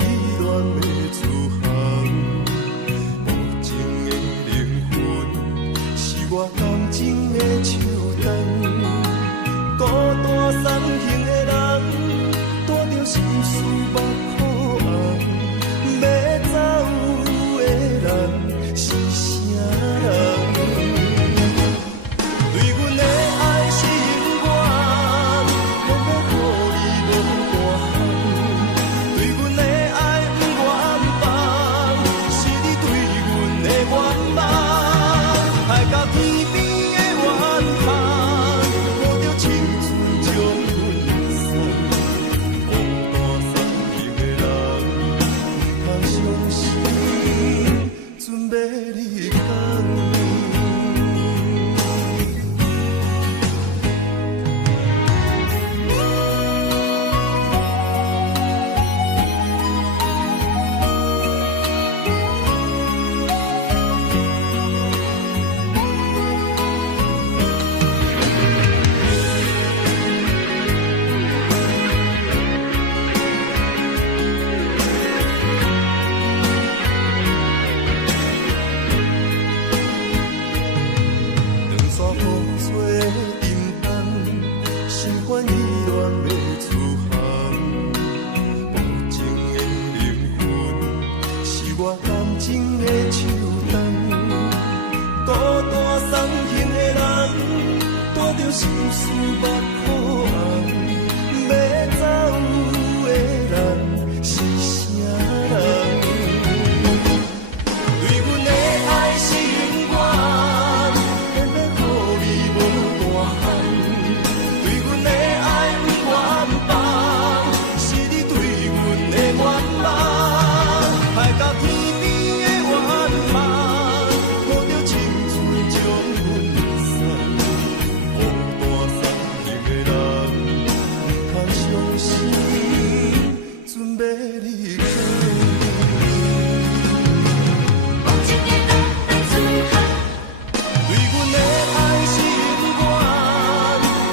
依恋的自航，无情的灵魂是我感情的手灯，孤单送行的人，带着心事目苦红，要走的人是啥人？对阮的爱是永远，偏要予你无大项。对阮的爱不愿放，是你对阮的愿望。爱到天边的远航，抱着青春将阮送。孤单送行的人，通相信准要离开。心事目苦红，要走的人是啥人？对阮的爱是永远，偏要予你无大项。对阮的爱不愿放，是你对阮的愿望。爱到天边的远航，抱着青春将阮送。准备离开。无情的人在自航，对阮的爱是永远，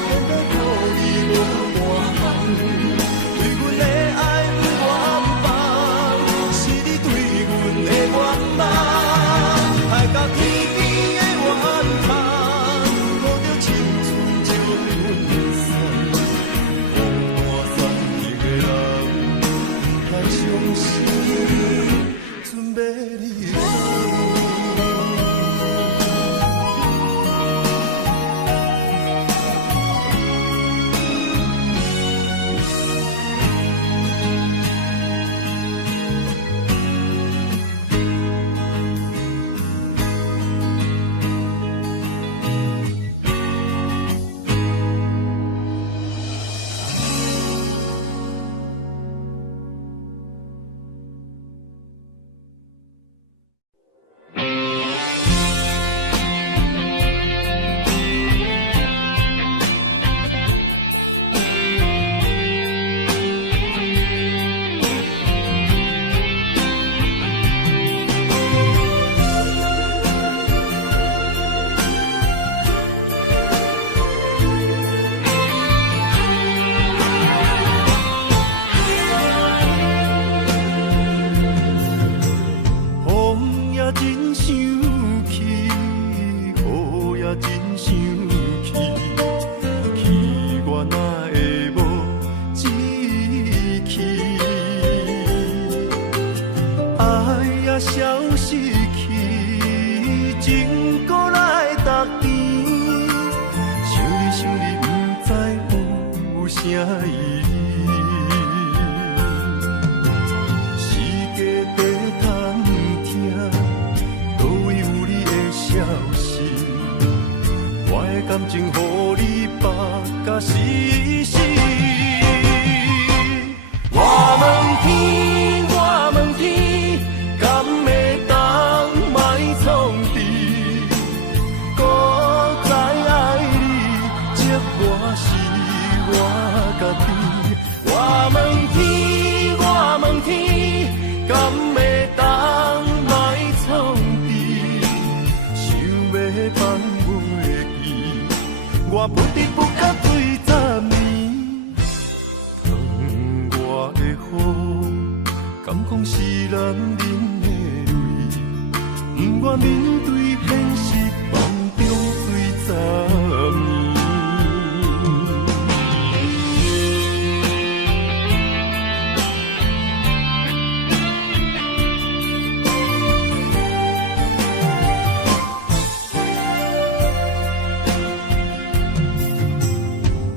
偏要予你无大项。对阮的爱不愿放，是你对阮的愿望。爱到天边的远航，抱着青春将阮送。相信准备离开。感情，予你绑甲死死。我问天，我问天，敢会当卖创治？搁再爱你，这我是我家己。我问天，我问天，敢会当卖创治？想要放。我讲是男人的泪，不愿面对现实，梦中醉十年。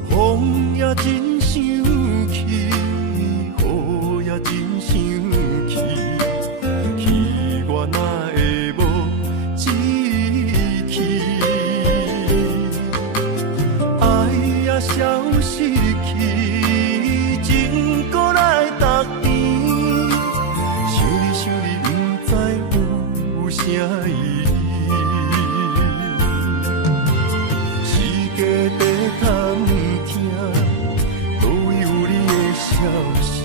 风也真生气，雨也真生气，气我哪会无志气？爱也消失去，情搁来逐甜，想你想你，不知有啥意义。世界在探听，倒位有你的消息？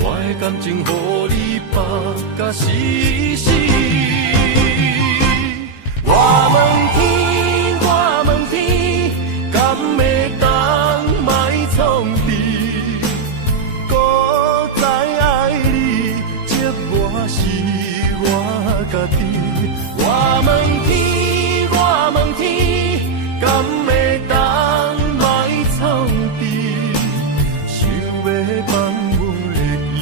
我的感情，予你绑甲死死。我问天，我问天，敢会当莫创治？搁再爱你，这我是我家己。我问天，我问天，敢会当莫创治？想要放袂记，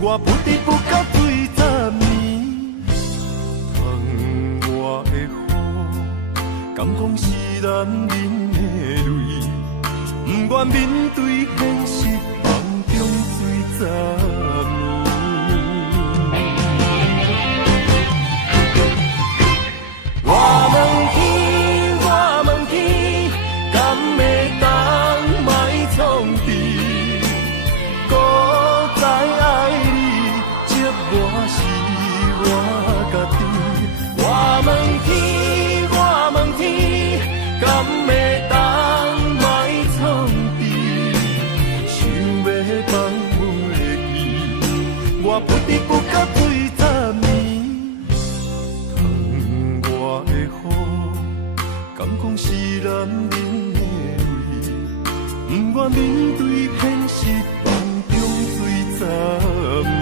我不得不甲对十年。窗外的雨，敢讲是男人的泪，不愿面对现实，梦中醉十年。我问天，我问天，敢会当莫创治？搁再爱你，这我是我家己。我问天，我问天，敢会当莫创治？想要放袂记，我不得不甲对十年。窗外的雨，敢讲是男人的泪，不愿面对现实，梦中醉十年。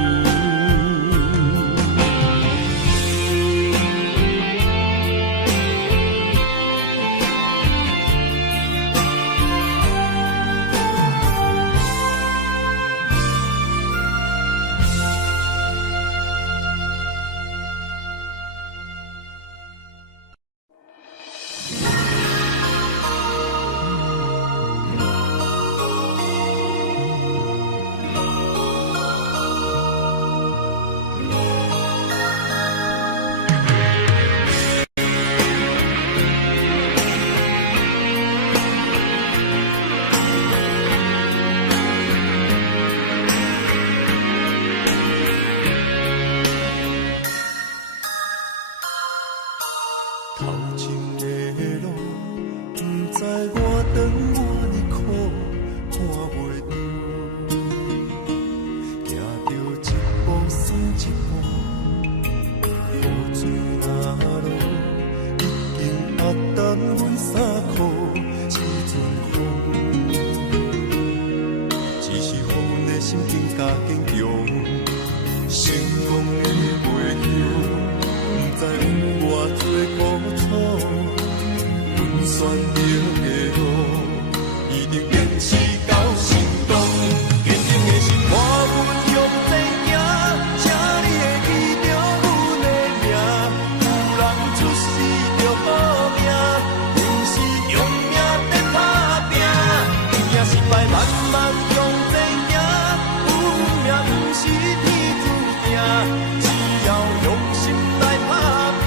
头前的路，不知我长我哩苦，看袂着，行着一步算一步，雨水若落，已经压淡阮衫裤，时阵风，只是予阮的心境加坚强，成功的袂晓。不知有偌多苦楚，阮选择的路，一定坚持到成功。坚定的心，看阮向前行，请你会记着阮的名。有人出世着保命，不是用命在打拼。惊失败，慢慢向前行，有命不是天注定，只要用心来打拼。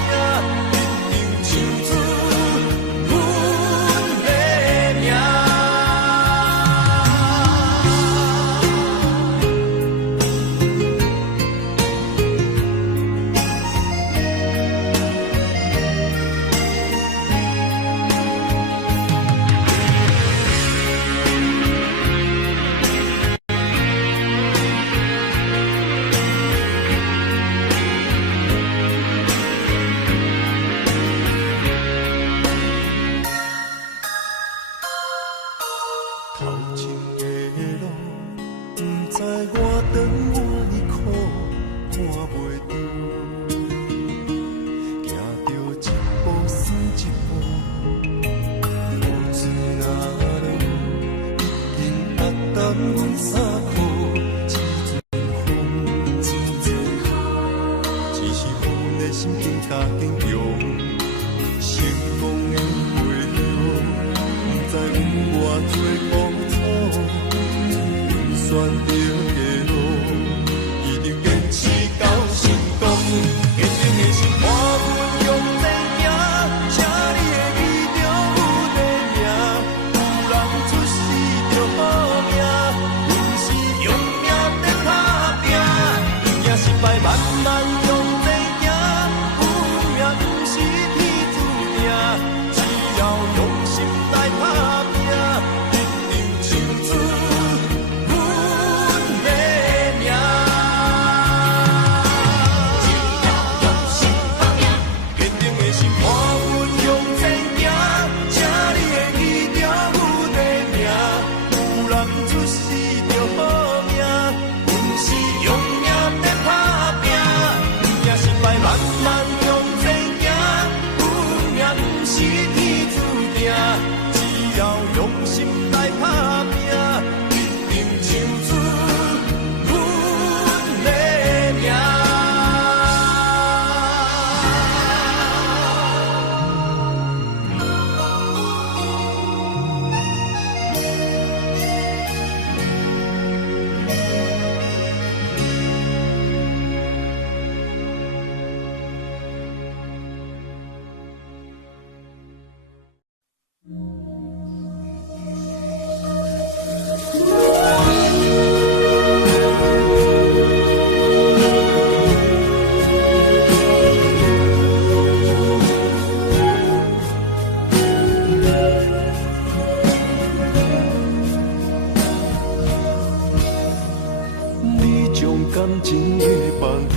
感情的放空，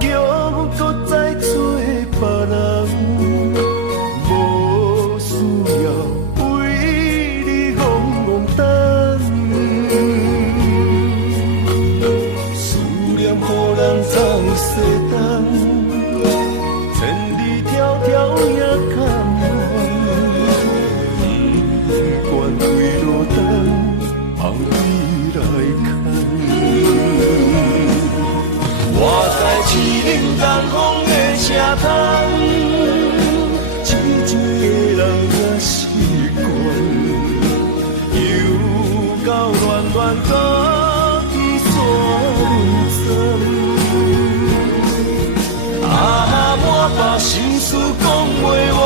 叫阮搁再做别人，无需要为你戆戆等。思念予人总西东，千里迢迢也甘愿，不管几落冬，望你来牵。我在市林东风的车窗，静静的人也习惯，又到暖暖高天山村。啊，满腹心事讲袂完，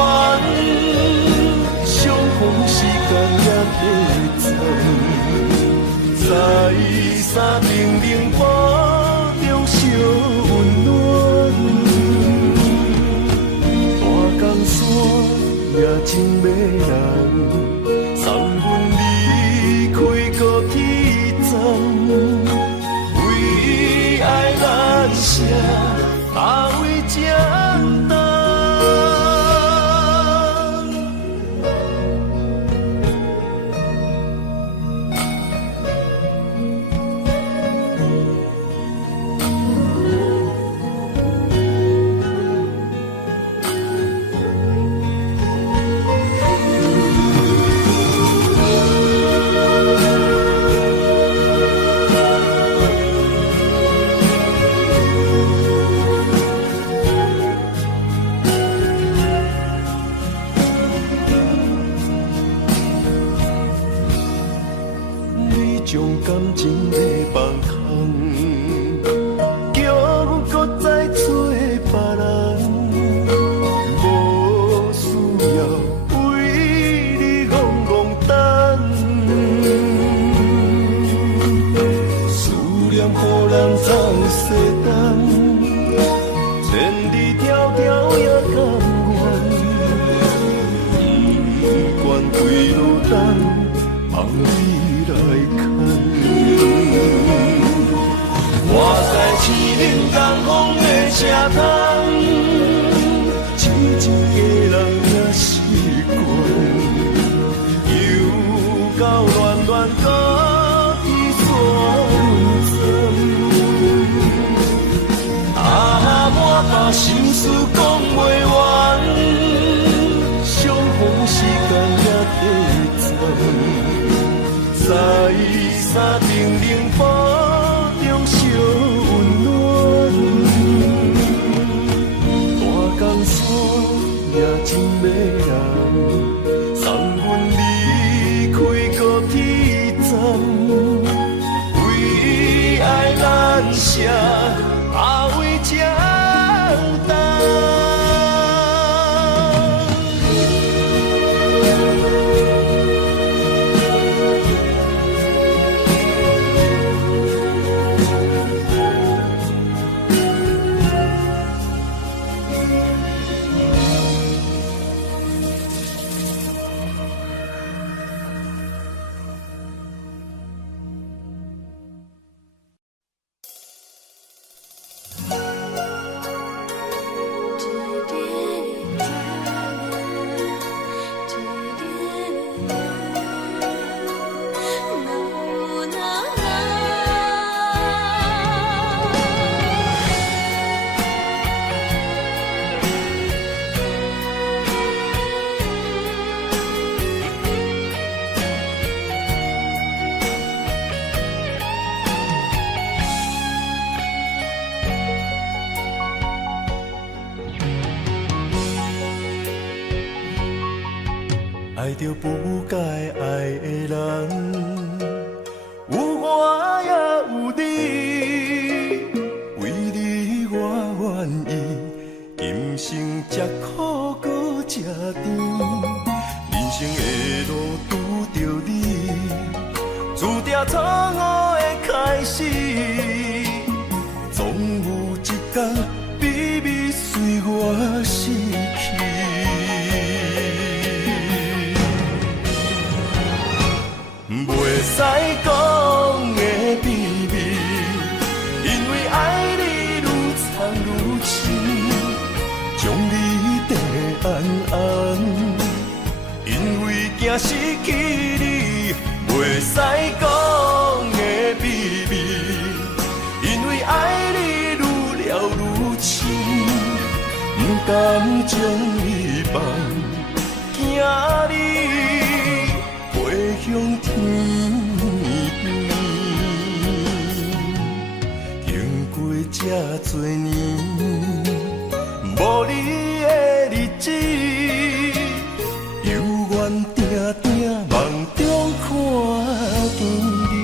相逢时间也短暂，在山顶冷波中烧温暖。大江山也真迷人，送阮离开高铁站，为爱难舍。阿为简单，将感情的放空，叫阮搁再做别人，无需要为你戆戆等。思念予人总西东，千里迢迢也甘愿，不管几落冬，望你来牵。我在市林东风的车窗，静静的人也习惯，又到暖暖高天山村。啊，满腹心事讲袂完，相逢时间也短暂。在山顶冷波中烧温暖，大江山也真迷人，送阮离开高铁站，为爱难舍，阿为简单。爱着不该爱的人，有我也有你，为你我愿意，今生吃苦搁吃甜，人生的路拄着你，注定错误的开始，总有一天秘密随我逝去。袂使讲的秘密，惊失去你，袂使讲的秘密，因为爱你愈了愈深，不甘将你放，惊你飞向天边。经过这多年，无你的日子。定定梦中看见你，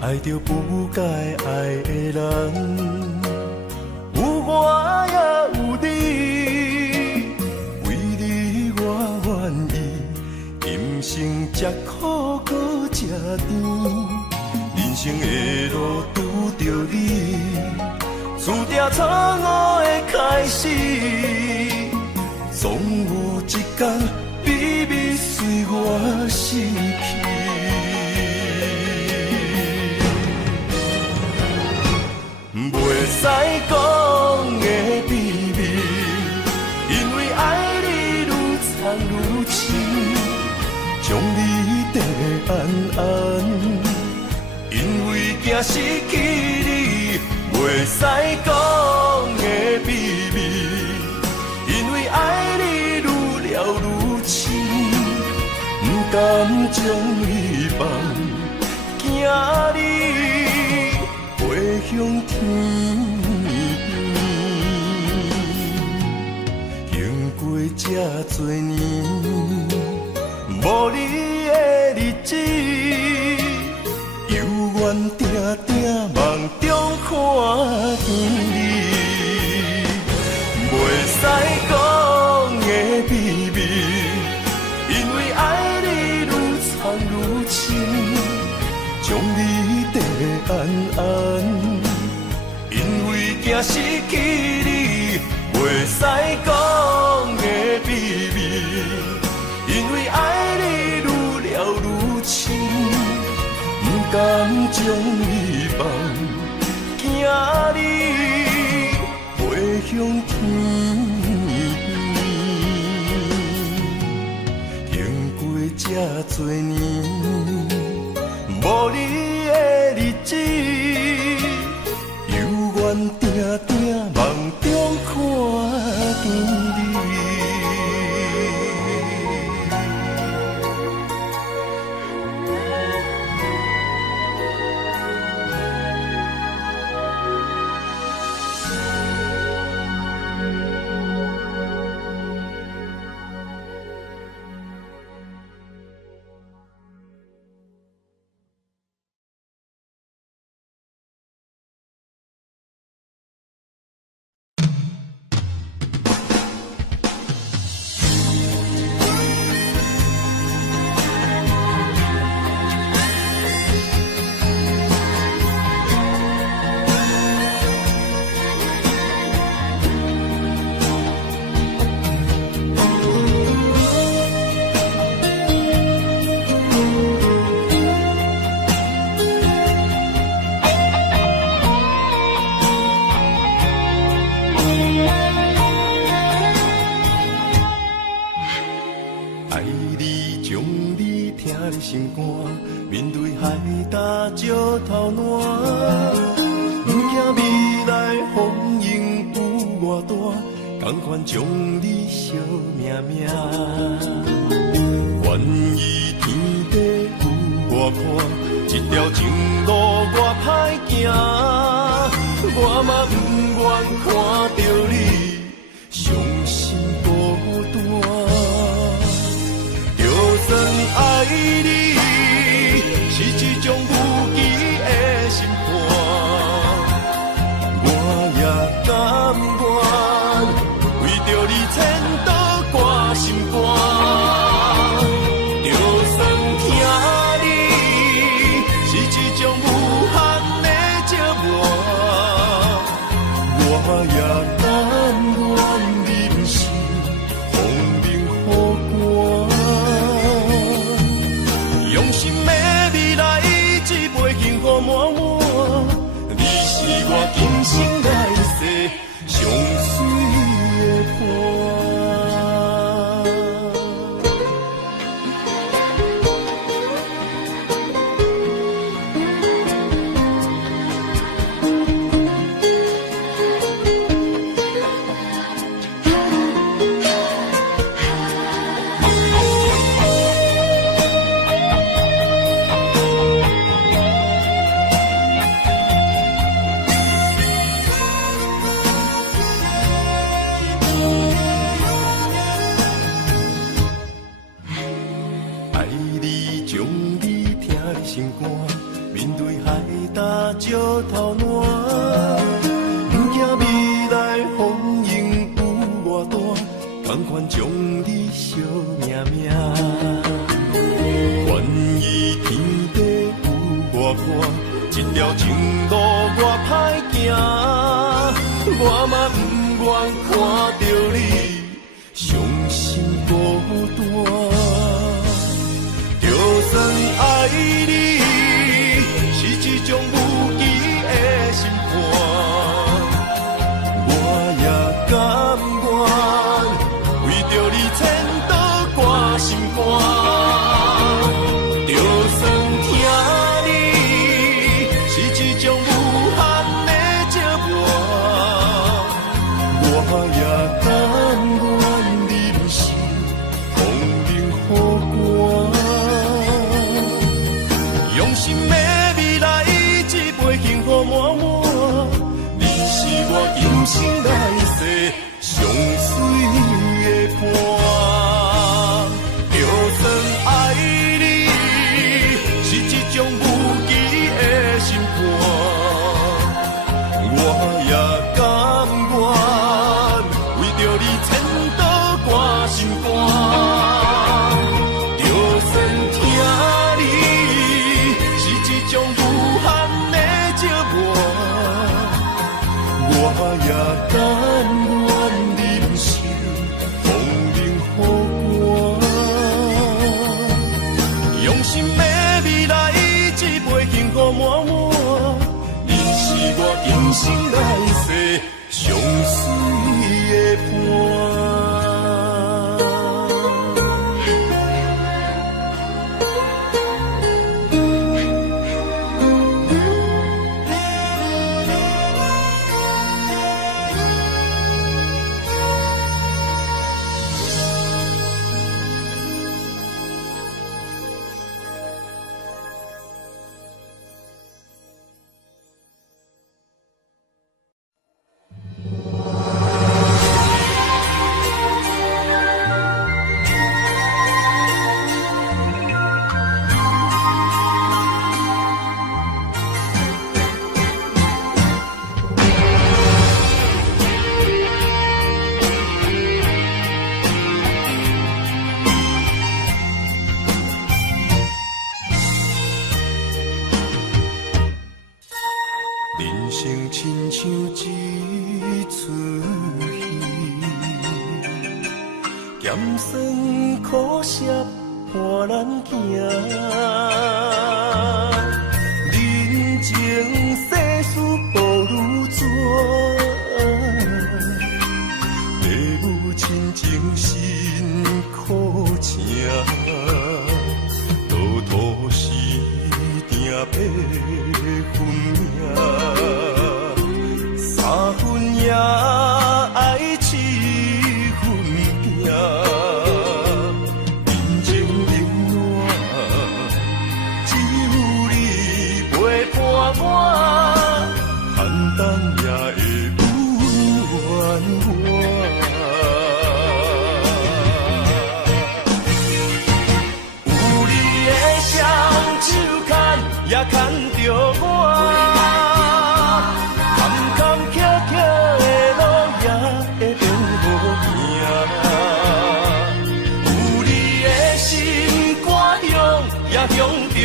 爱着不该爱的人，有我也有你，为你我愿意，今生吃苦搁吃甜，人生的路拄着你，注定错误的开始，总有一天秘密随我逝去。袂使讲的秘密，因为爱你愈藏愈深，将你跟安安，因为惊失去你。袂使讲的秘密，因为爱你愈了愈深，不甘将你放，惊你飞向天边。经过这多年，无你的日子，犹原定定梦中看见你。袂使讲的秘密，因为爱你愈藏愈深，将你跟安安，因为惊失去你。袂使讲的秘密，因为爱你愈了愈深，不甘将你放，惊你飞向天边。经过这多年，无你的日子，犹原定定梦中看见你。心肝，面对海大石头烂，不惊未来风雨有偌大，同款将你惜命命。愿意天地有我看，这条情路我歹行，我嘛不愿看到你伤心孤单。就算爱你是一种无期的心肝，我也甘愿为着你牵倒挂心肝。满满，你是我今生来世上水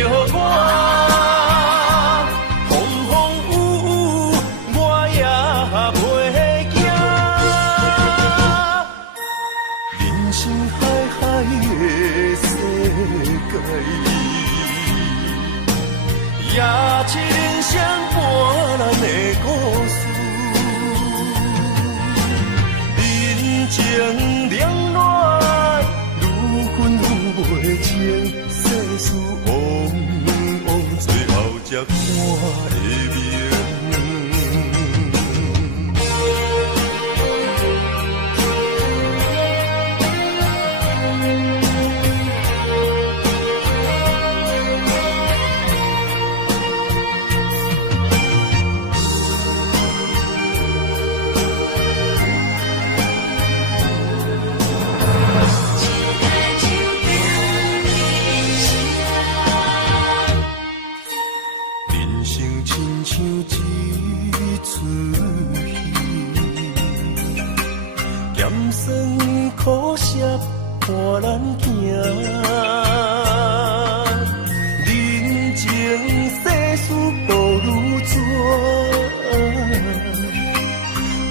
的伴。风风雨雨，我也袂惊。声伴咱的故事。人情冷暖，愈分愈袂清，世事往往最后才看会明。苦涩伴咱行，人情世事都愈绝，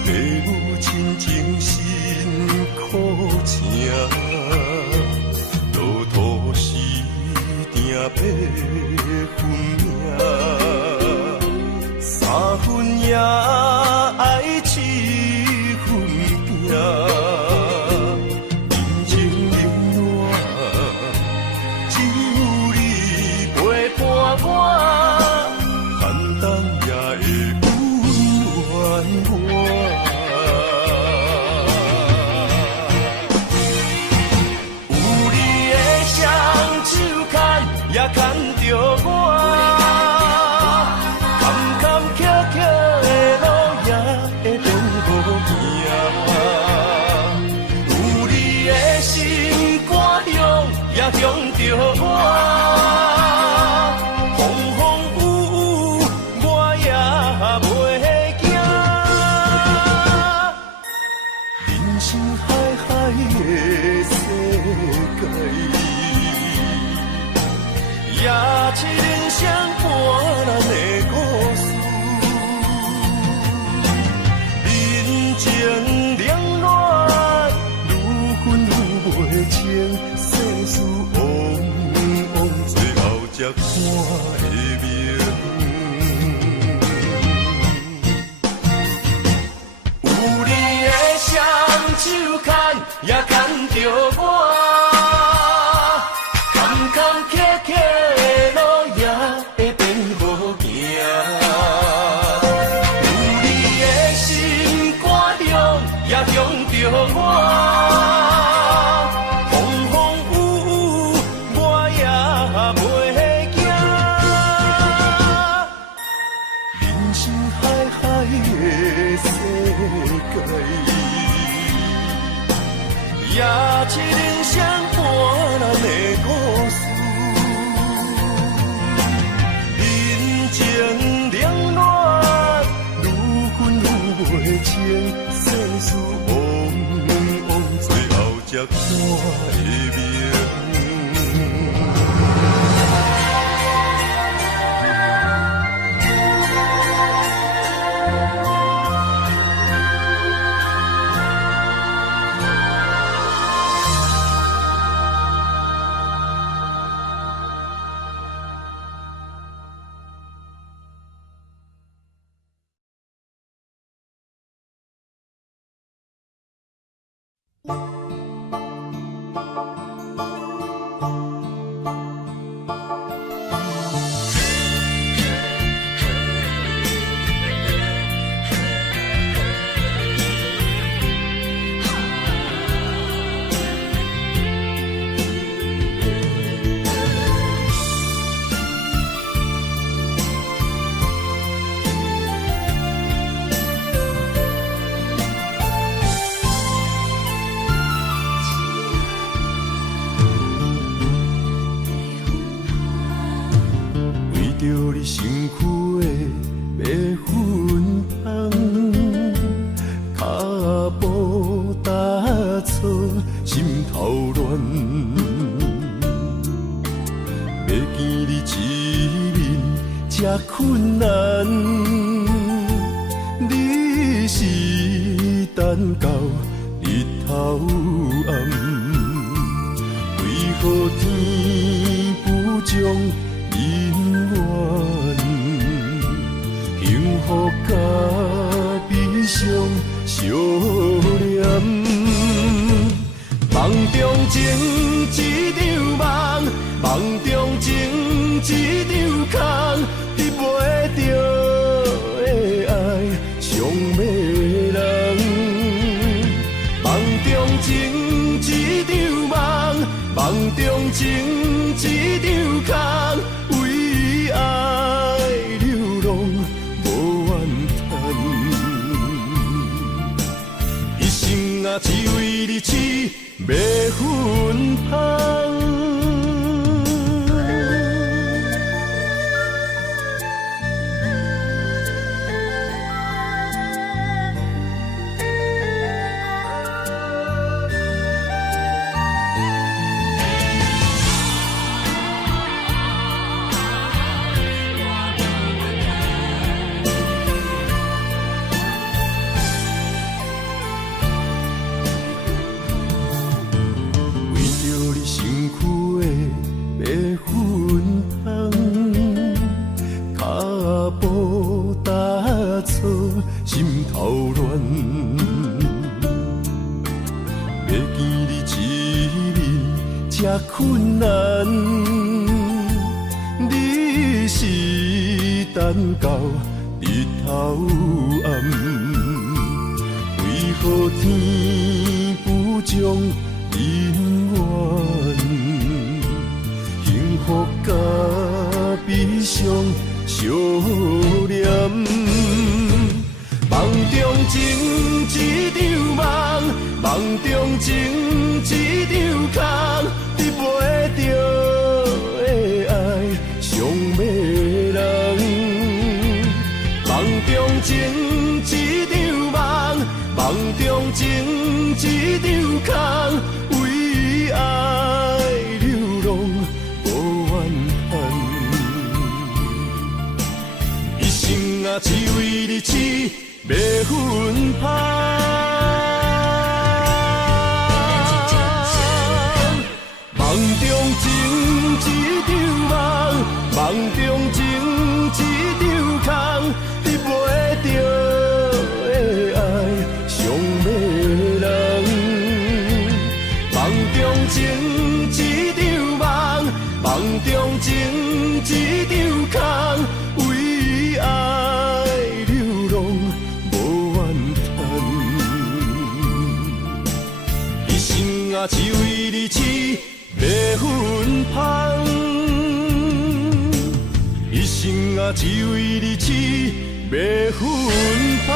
父母亲情辛苦请，路途时定要分命，三分也爱七分拼。也牵着我，坎坎坷坷的路也会变好行。有你的心肝向，也向着我，风风雨雨我也袂惊。人生海海的世界。也是人生伴咱的故事，人情冷暖，愈分愈袂清，世事往往最后才看会明。有你的双手牵，也牵着我。向着我，风风雨雨我也袂惊。人生海海的世界，也是人生伴咱的故事。人情冷暖，愈分愈袂清，世事才看会明。着你身躯的白粉红，脚步踏错，心头乱。要见你一面这困难，你是等到日头暗，为何天不将人怨？福甲悲伤相连，梦中情一场梦，梦中情一场空，得袂着的爱上迷人。梦中情一场梦，梦中情一场空，为爱流浪无怨叹，一生啊只为你痴迷魂芳。心头乱，要见你一面这困难，你是等到日头暗，为何天不将人怨？幸福甲悲伤相连。梦中情一场梦，梦中情一场空，得袂着的爱上迷人。梦中情一场梦，梦中情一场空，为爱流浪无怨叹，一生啊只为你痴迷魂芳。梦中情一场梦，梦中情一场空，得袂着的爱上迷人。梦中情一场梦，梦中情一场空，为爱流浪无怨叹，一生啊只为你痴迷魂芳，一生啊只为你痴迷魂芳。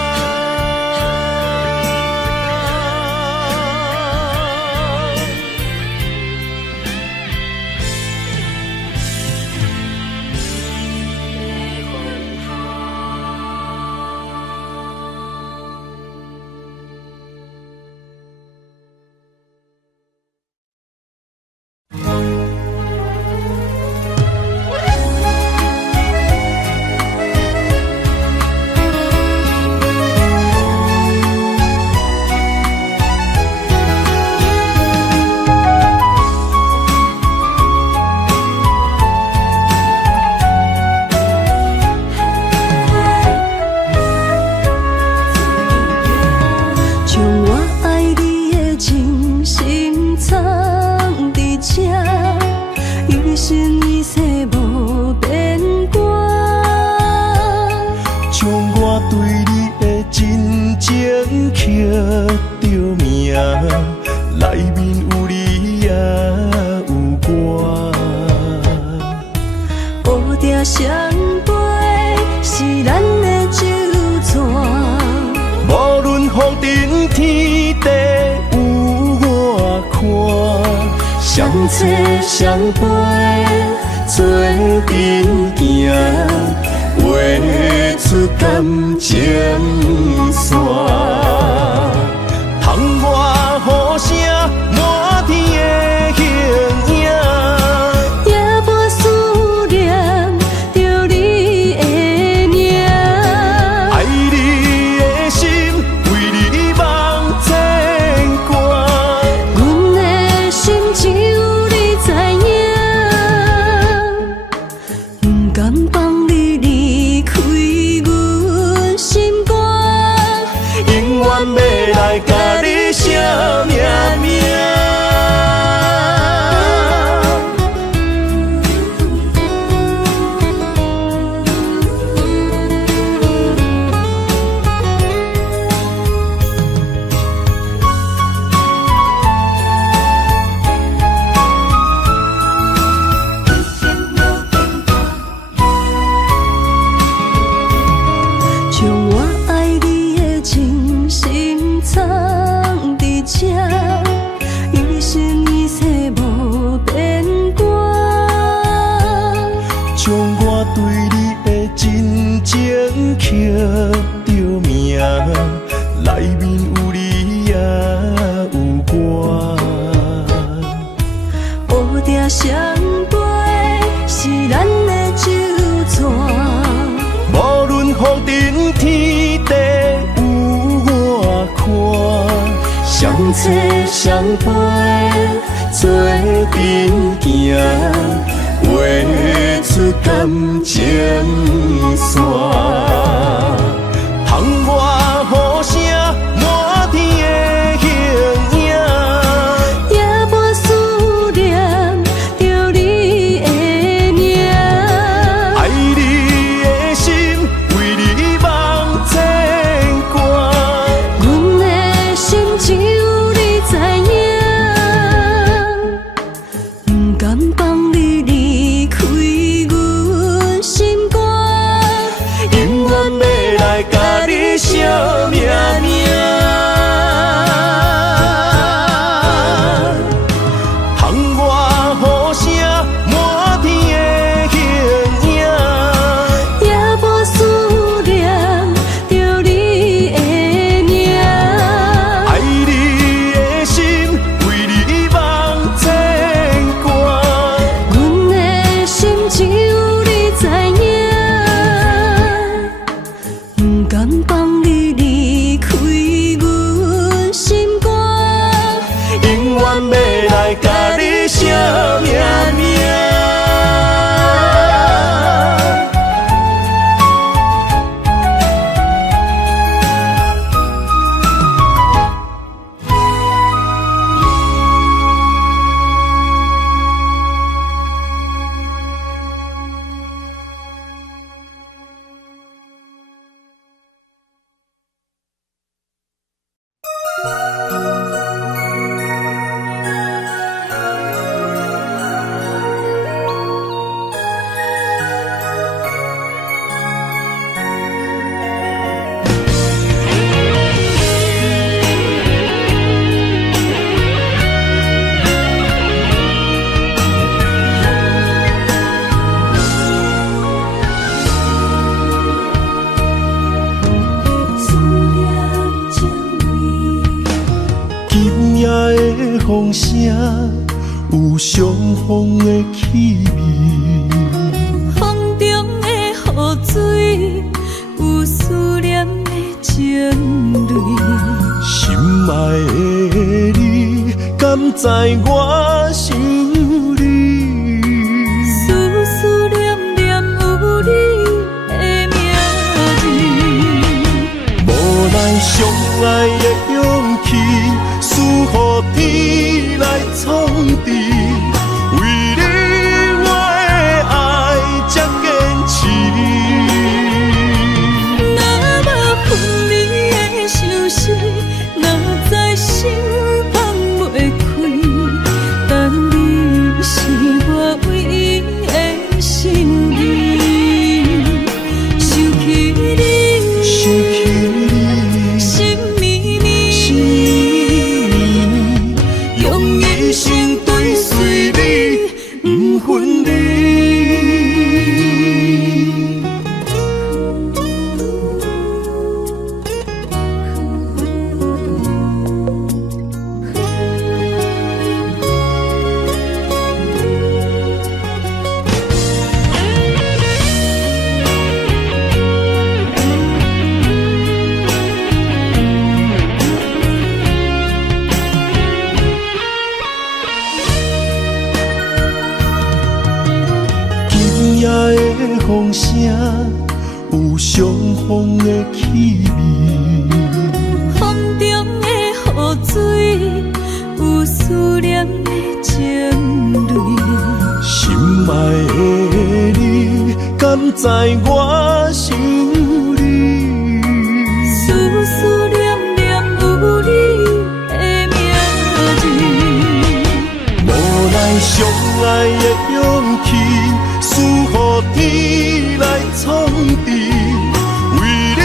相册相陪，做阵行，画出感情线。窗外雨声，满天的形影，夜半思念着你的名。爱你的心，为你梦牵挂。阮的心只有你知影，不甘放你离开阮将我爱你的真心藏伫这，一生一世无变卦。将我对你的真情刻着名，内面有你也有我。乌蝶双飞是咱的酒泉，无论风尘天地有我看，相切相陪做阵行，画出感情线。窗外雨声满天的形影，夜半思念着你的名。爱你的心为你梦牵挂，阮的心只有你知影，不甘放你离开阮心肝，永远要来甲你惜命命。窗外雨声满天的形影，夜半思念着你的名。爱你的心为你梦牵挂，阮的心只有你知影，不甘放你离开阮心肝，永远要来甲你惜命命。今夜的风声有相逢的气味，风中的雨水有思念的情泪，心爱的你，敢知我想你？思思念念有你的名字，无咱相爱的勇气，赐予天来创治。为你我的爱才坚持。若无分离的相思，哪知心放袂开。但你是我唯一的心意，想起你，心绵绵，用一生追随你，不分离。今夜的风声有相逢的气味，风中的雨水有思念的情泪，心爱的你，敢知我想你？思思念念有你的名字，无咱相爱的勇气，赐予天来创治。为你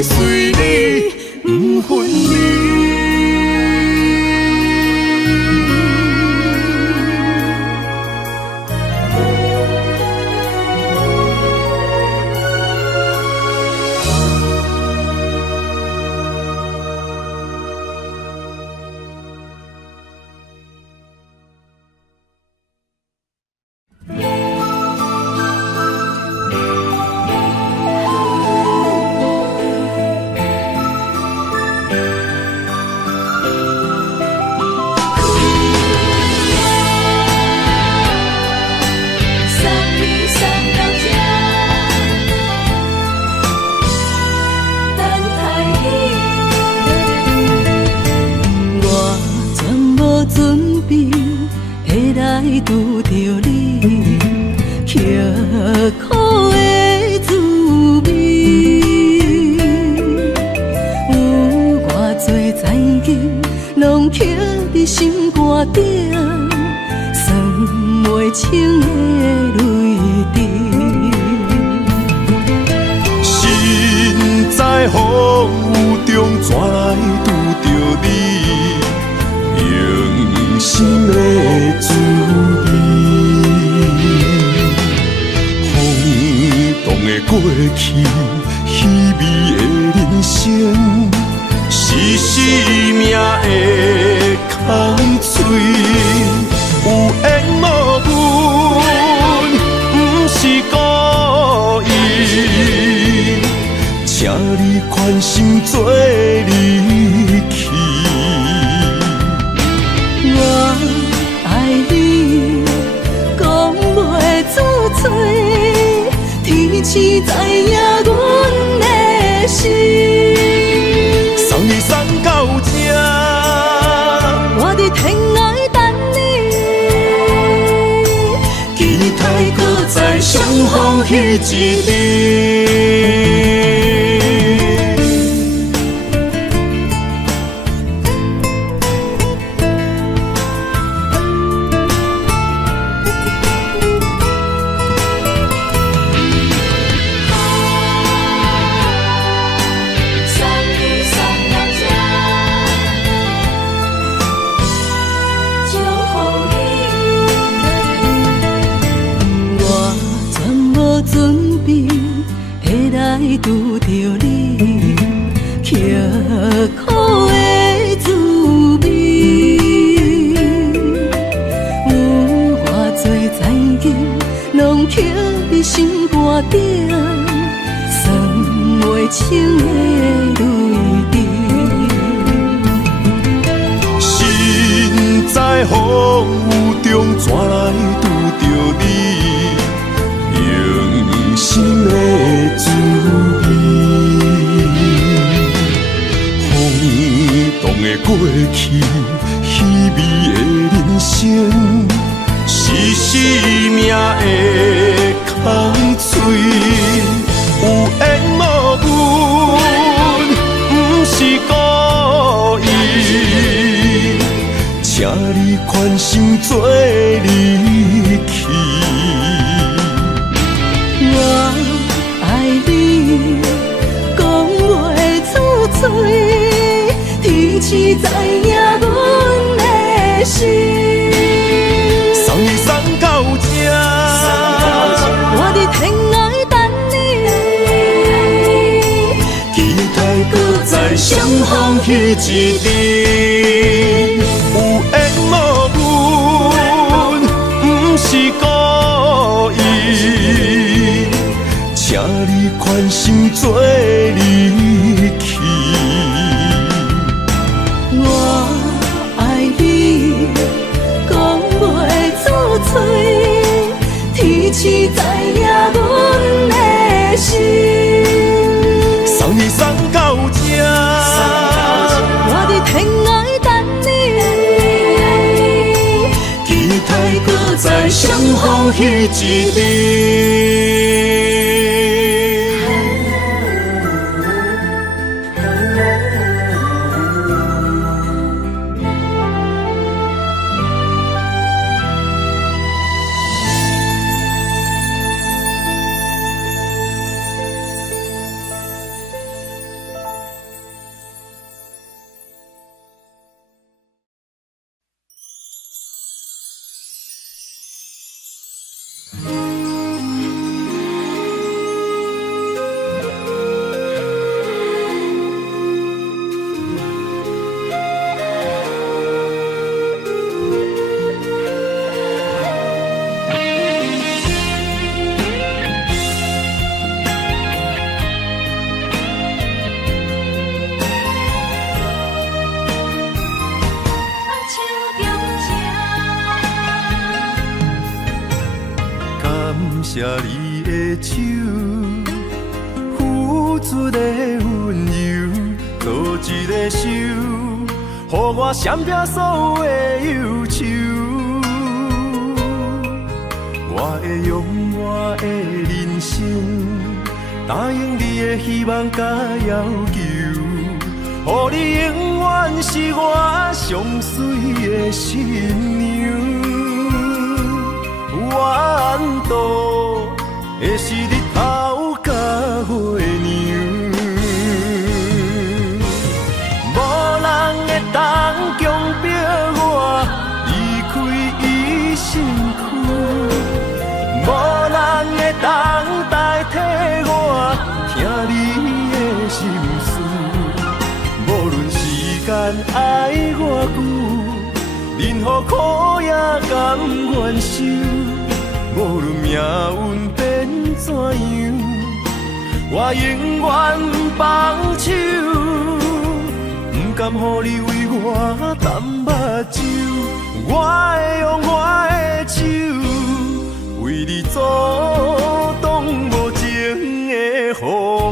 会随你不分离。拄着你，刻苦的滋味，有偌多灾情，拢刻伫心肝顶，算袂清的泪滴。心在风雨中，怎来拄着你？用心的滋味，风动的过去，稀微的人生，是生命的空嘴，有缘无分，不是故意，请你宽心做离去。我爱你，讲袂出嘴，天赐知影阮的心。送你送到这，我伫天涯等你，期待搁再相逢彼一日。拄着你，刻苦的滋味，有偌多灾情，拢刻伫心肝顶，算袂清的泪滴。心在风雨中，怎来拄着你？用心的滋味，风动的过去，稀微的人生，是生命的空嘴，有缘无分，不是故意，请你宽心做离去。我爱你，讲袂出嘴，天赐知影阮的心。送你送到这，我伫天涯等你，期待搁再相逢彼一日。有缘无分，不是故意，请你宽心做离去。我爱你，讲袂出嘴，天赐知影阮的心。送你送到这，我伫天涯等你，期待搁再相逢彼一日。谢你的手，付出的温柔，多一个手，予我闪避所有的忧愁。我会用我的人生，答应你的希望甲要求，予你永远是我上水的新娘。缘途会是日头甲月亮，无人会当强迫我离开伊身躯，无人会当代替我听你的心事。无论时间爱我久，任何苦也甘愿受。无论命运变怎样，我永远放手，不甘予你为我淡目睭。我会用我的手，为你阻挡无情的风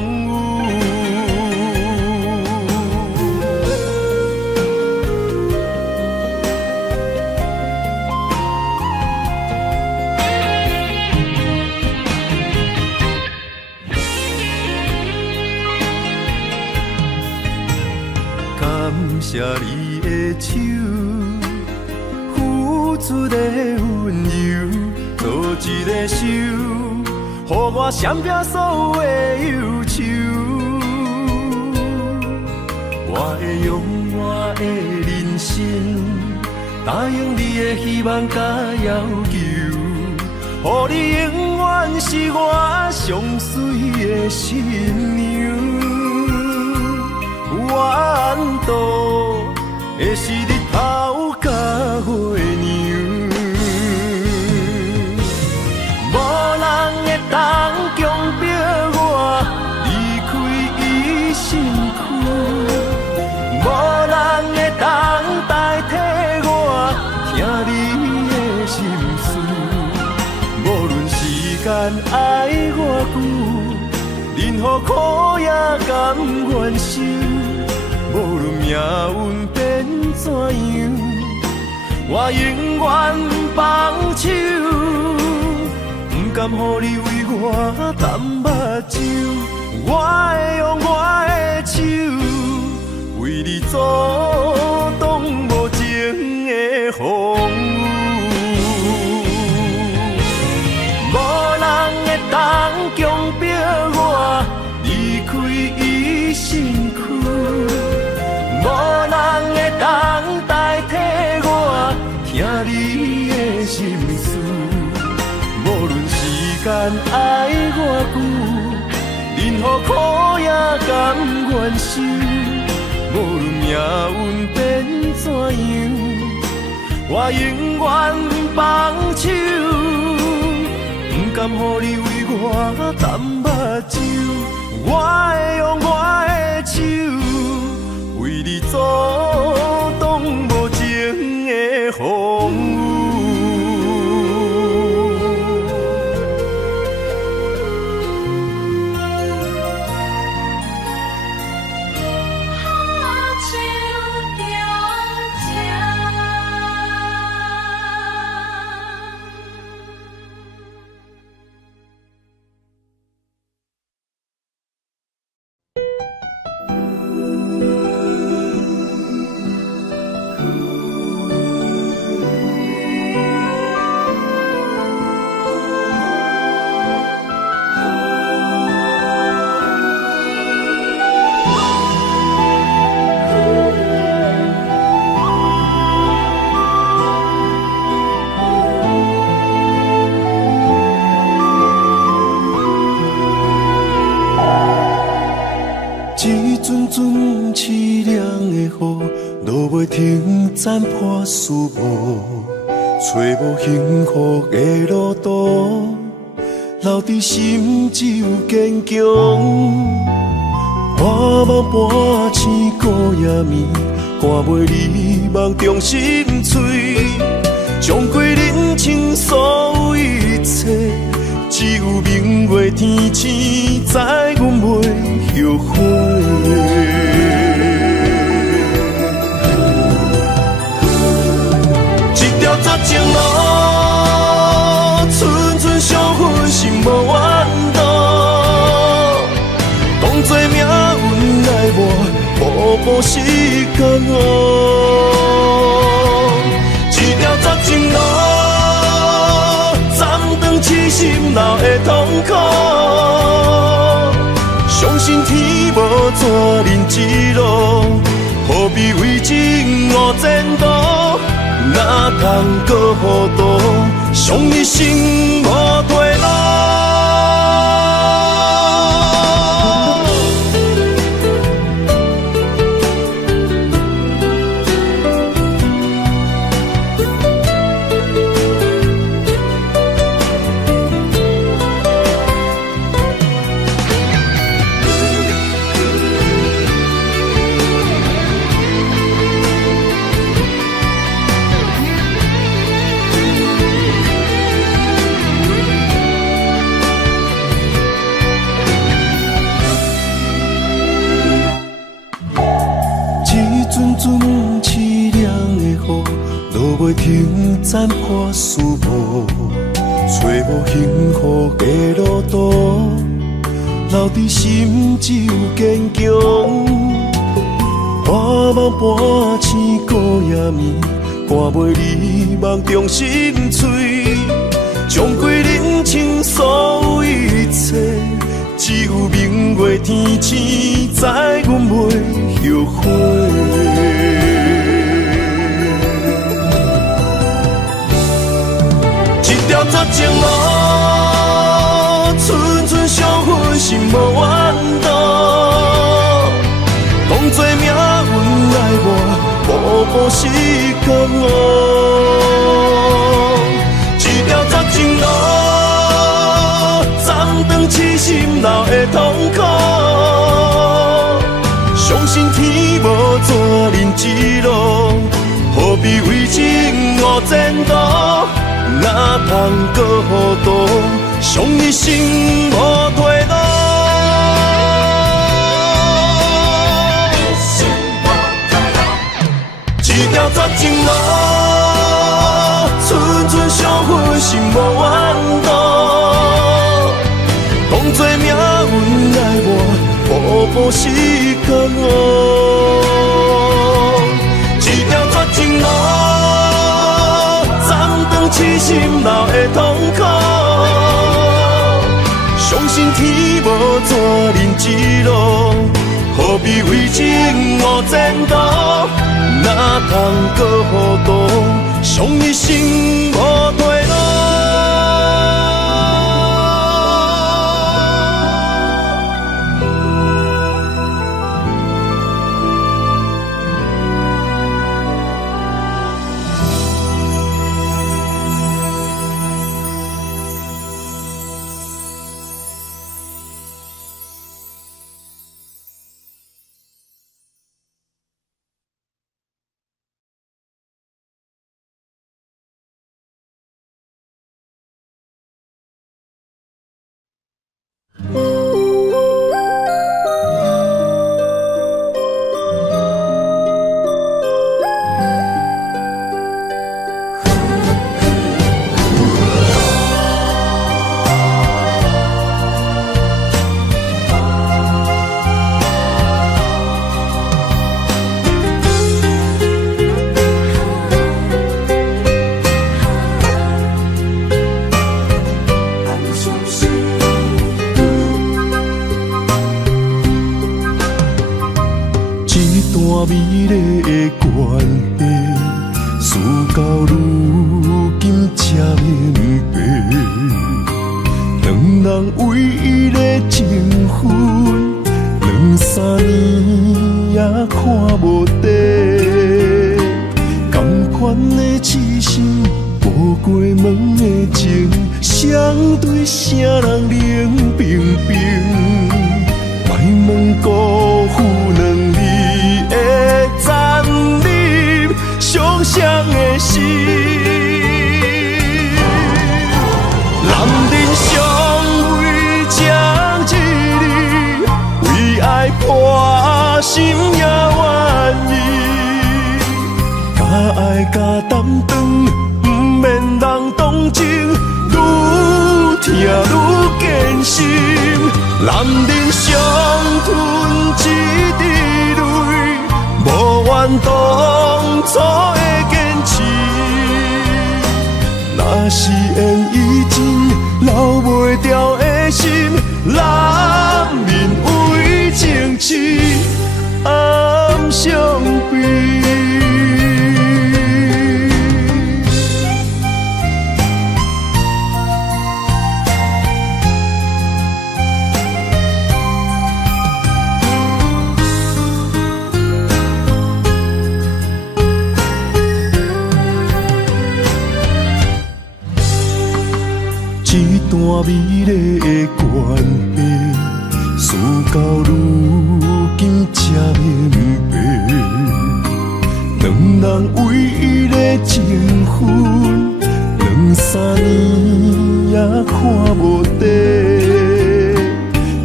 雨。感谢你的手，付出的温柔，多一个手，予我闪避所有的忧愁。我会用我的人生，答应你的希望甲要求，予你永远是我上水的新娘。缘途会是日头甲月亮，无人会当强迫我离开伊身躯，无人会当代替我听你的心事。无论时间爱我久，任何苦也甘愿受。无论命运变怎样，我永远放手，不甘予你为我淡目睭。我会用我的手，为你阻挡无情的风雨。无人会当强迫我离开伊身躯，无人会当代替我听你的心事。无论时间爱我久，任何苦也甘愿受。无论命运变怎样，我永远放手，不甘予你为我淡目睭。我会用我的手，为你阻挡无情的风雨。斩破思无，找无幸福的路途，留伫心只有坚强。半梦半醒孤夜眠，看袂你梦中心碎，将过人生所有一切，一只有明月天星知阮袂后悔。一条绝情路，寸寸相分，心无怨妒。当作命运来磨，步步是甘我。一条绝情路，暂断痴心闹的痛苦。相信天无怎人之路，何必为情误前途？哪通搁糊涂，伤一生无退路。阵凄凉的雨，落袂停，斩破思慕，找无幸福的路途，留伫心只有坚强。半梦半醒孤夜眠，赶袂离梦中心碎，将归人生所有一切，只有明月天星知阮袂后悔。一条绝情路，寸寸相分，心无怨妒。当作命运来磨，步步是甘我。一条绝情路，暂断痴心闹的痛苦。相信天无怎人之路，何必为情误前途？哪通搁糊涂，伤一生无退路。一条绝情路，寸寸相分，心无怨妒。当作命运来磨，步步是甘我。一条绝情路，痴心闹的痛苦，相信天无怎人之路，何必为情误前途？哪通搁糊涂，伤一生无退路。美丽的关系，事到如今才明白，两人唯一的情分，两三年也看无底。同款的痴心，无过门的情，相对啥人冷冰冰？莫问辜负两字。残忍伤伤的心，男人伤怨当初的坚持。若是缘已尽，留袂住的心，难免为情痴暗伤悲。一段美丽的关系，事到如今才明白，两人唯一的情分，2、3年也看无底。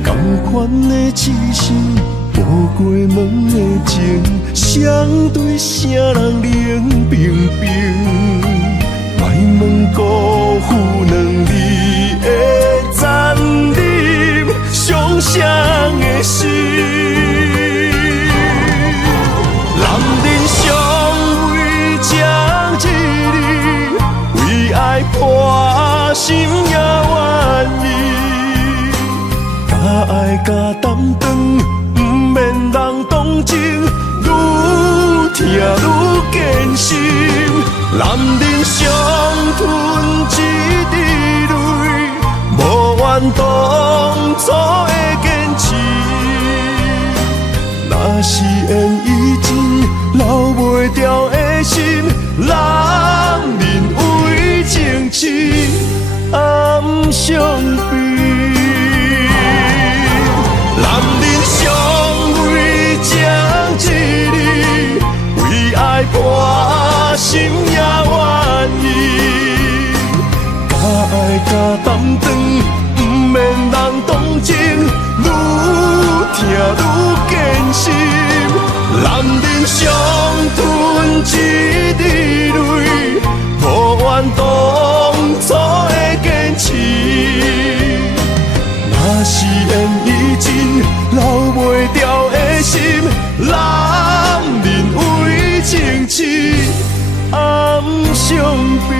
同款的痴心，无过门的情，相对啥人冷冰冰？莫问辜负两字的残忍，伤谁的心？男人尚为情一日，为爱破心也愿意。敢爱敢担当，不免人同情，愈疼愈艰辛。男人伤吞一滴泪，无怨当初的坚持。若是缘已尽，留袂住的心，难免为情痴暗伤悲。男人尚为情一日，为爱破心也愿意。敢爱敢担当，不免人同情，愈疼愈艰辛。男人伤吞一滴泪，无怨当初的坚持。若是缘已尽，留袂住的心，难免为情痴暗伤悲。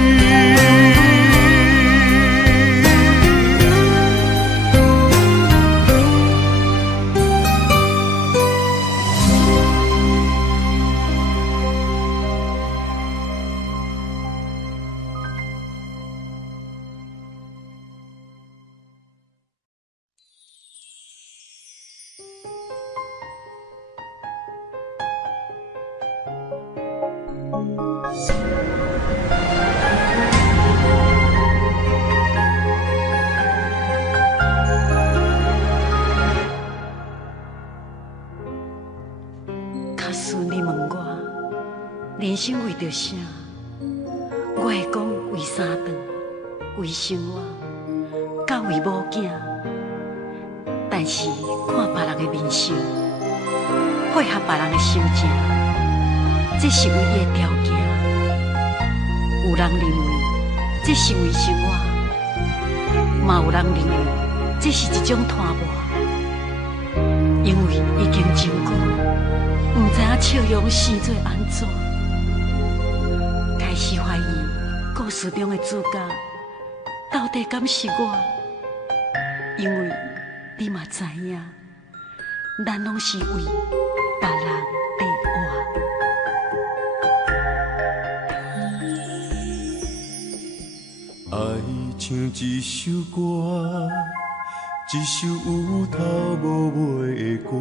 人生为着啥？我会讲为三顿，为生活，甲为某囝。但是看别人的面相，配合别人的心情，这是唯一的条件。有人认为这是为生活，嘛有人认为这是一种拖磨。因为已经真久，唔知影笑容生做安怎。开始怀疑故事中的主角到底敢是我，因为你嘛知影，咱拢是为别人在活。爱像一首歌，一首有头无尾的歌，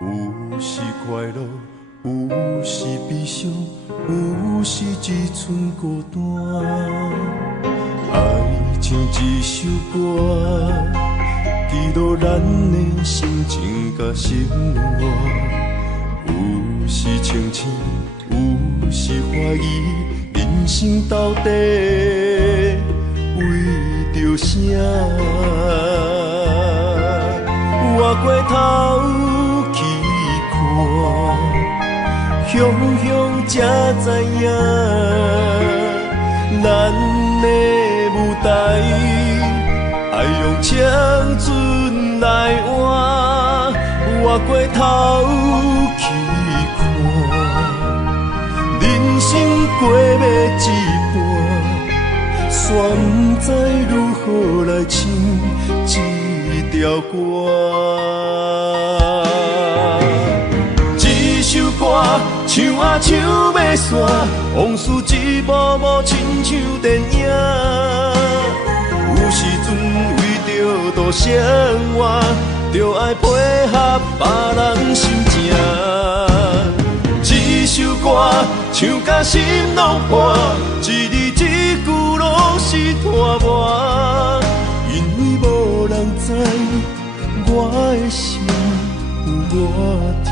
有时快乐。有时悲伤，有时只剩孤单。爱像一首歌，记录咱的心情甲生活。有时清醒，有时怀疑，人生到底为着啥？我过头去看。雄雄才知影，咱的舞台爱用青春来换。我过头去不知如何来唱这条歌。这首歌唱啊唱要散，往事一幕幕亲像电影。有时阵为着度生活，就爱配合别人心情。这首歌唱甲心拢破，一字一句拢是拖磨。因为无人知我的心有偌痛。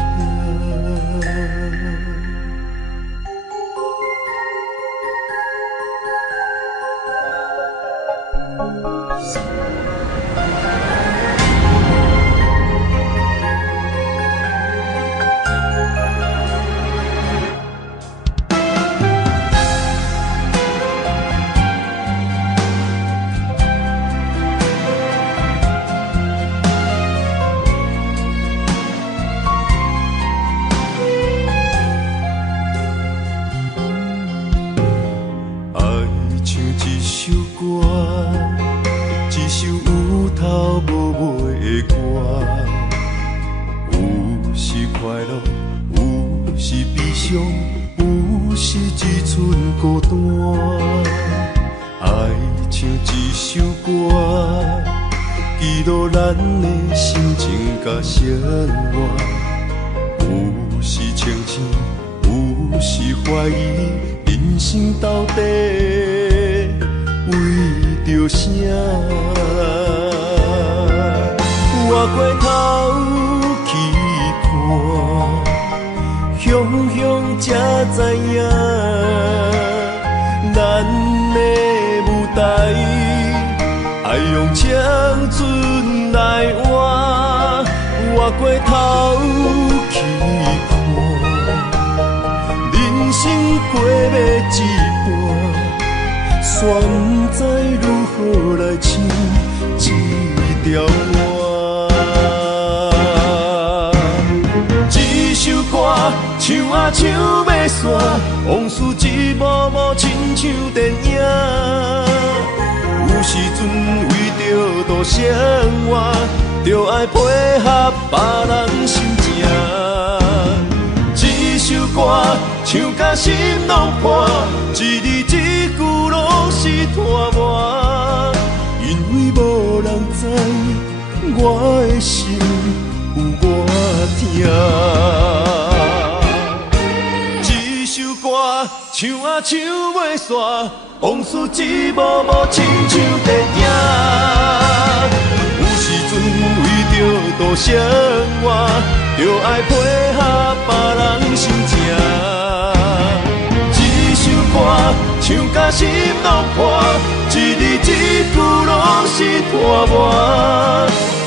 有时只剩孤单，爱唱一首歌，记录咱的心情甲生活。有时清醒，有时怀疑，人生到底为着啥？我过头去看，乡乡才知影，咱的舞台爱用青春来换。我过头去看，人生过要一半，煞不知如何来唱这条歌。这首歌唱啊唱要散，往事一幕幕亲像电影。有时阵为着度生活，就爱配合别人心情。这首歌唱甲心拢破，一字一句拢是拖磨。因为无人知我的心有偌痛。这首歌唱啊唱袂煞，往事一幕幕亲像电影。有时阵为着度生活，就爱配合别人心情。这首歌唱甲心拢破，一字一句拢是拖磨。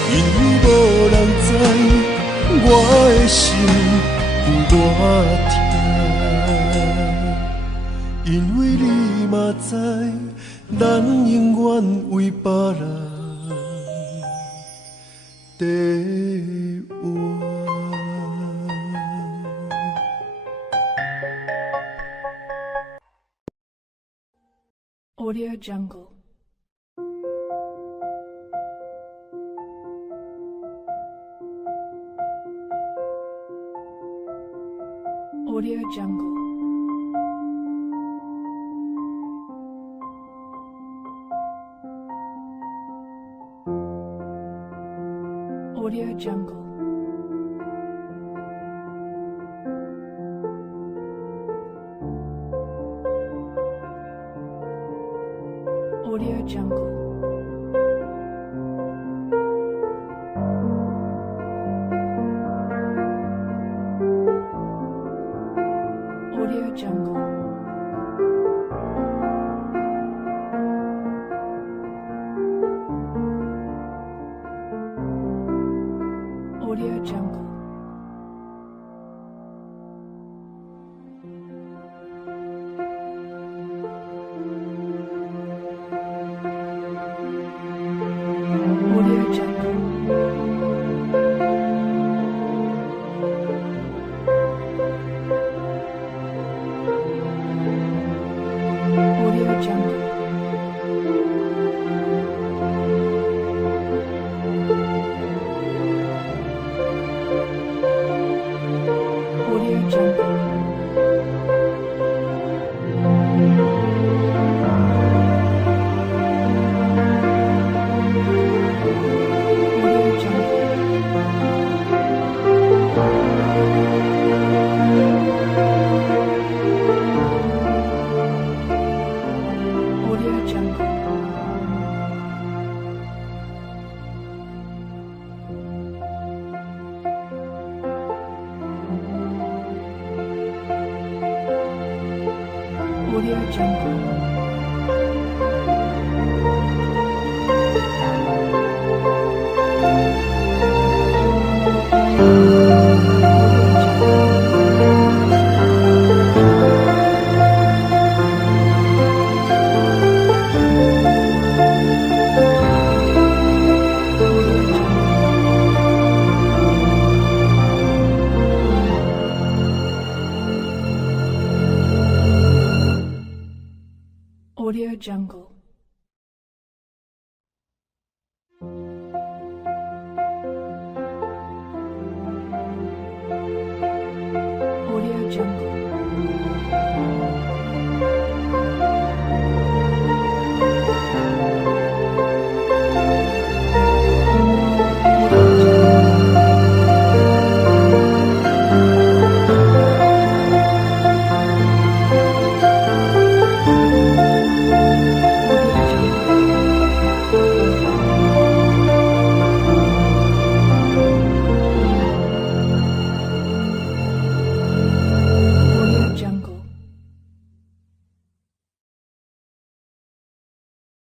因为无人知我的心有偌痛。因为你嘛知，咱永远为别人地换。Audio Jungle. Audio Jungle. Audio Jungle. Audio Jungle. Audio Jungle. Audio Jungle. Audio Jungle. Audio Jungle. Audio Jungle. Audio Jungle. Audio Jungle. Audio Jungle. Audio Jungle. Audio Jungle.